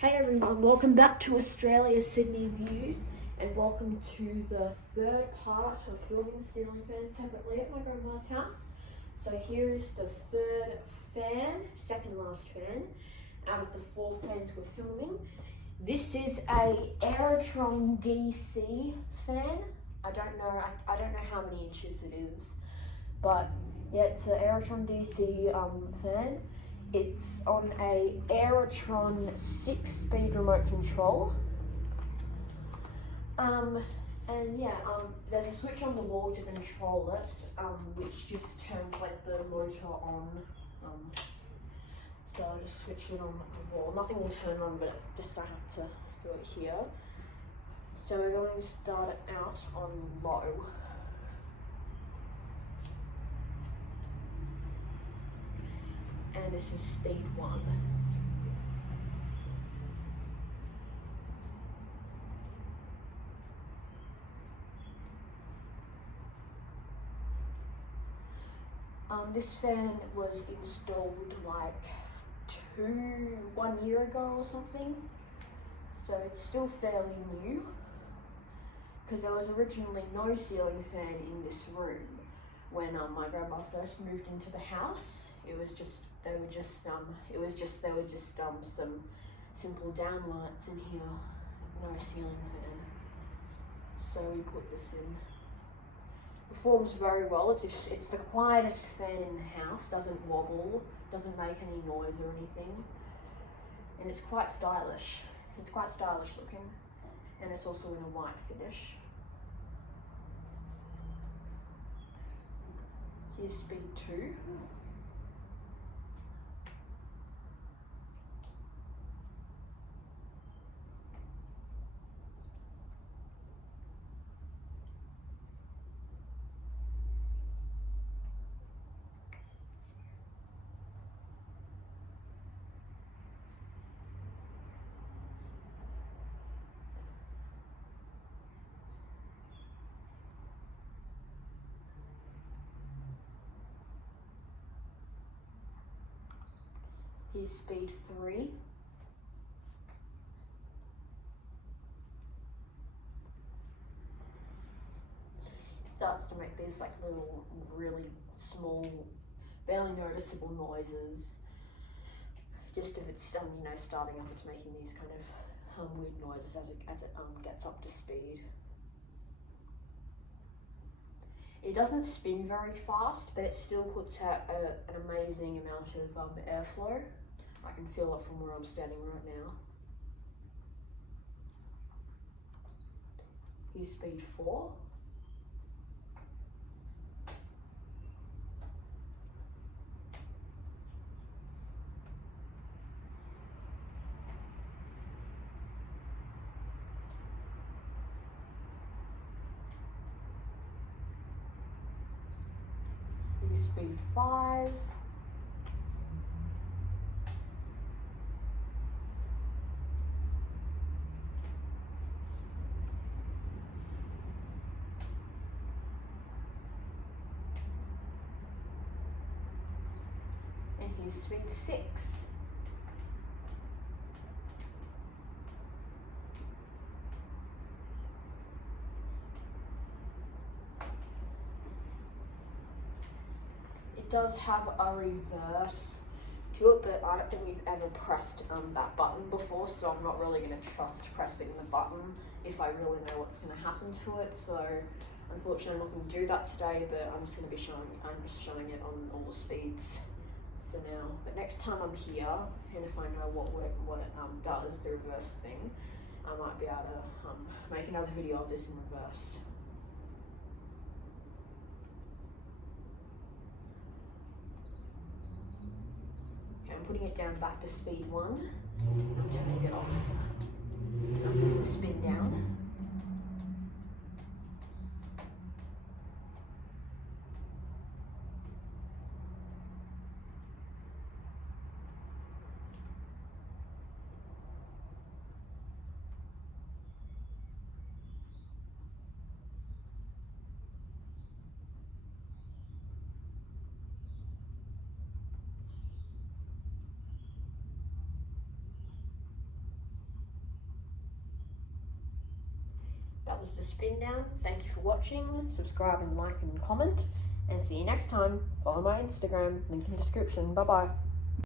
Hey everyone, welcome back to Australia Sydney Views and welcome to the third part of filming the ceiling fan separately at my grandma's house. So here is the third fan, second last fan, out of the four fans we're filming. This is a Aeratron DC fan. I don't know how many inches it is, but yeah, it's an Aeratron DC fan. It's on a Aeratron 6-speed remote control. There's a switch on the wall to control it, which just turns like the motor on. So I just switch it on the wall. Nothing will turn on, but just I have to do it here. So we're going to start it out on low. And this is speed 1. This fan was installed like 1 year ago or something, so it's still fairly new because there was originally no ceiling fan in this room when my grandma first moved into the house. There were just some simple downlights in here, no ceiling fan. So we put this in. Performs very well. It's the quietest fan in the house. Doesn't wobble, doesn't make any noise or anything, and it's quite stylish. It's quite stylish looking, and it's also in a white finish. Here's speed 2. Here's speed 3. It starts to make these like little, really small, barely noticeable noises. Just if it's starting up, it's making these kind of weird noises as it gets up to speed. It doesn't spin very fast, but it still puts out an amazing amount of airflow. I can feel it from where I'm standing right now. Here's speed 4. Here's speed 5. And here's speed 6. It does have a reverse to it, but I don't think we've ever pressed that button before, so I'm not really going to trust pressing the button if I really know what's going to happen to it. So unfortunately I'm not going to do that today, but I'm just showing it on all the speeds for now. But next time I'm here, and if I know what it does, the reverse thing, I might be able to make another video of this in reverse. Okay, I'm putting it down back to speed 1. I'm turning it off. Here's the spin down. that was the spin down. Thank you for watching. Subscribe and like and comment. And see you next time. Follow my Instagram, link in description. Bye bye.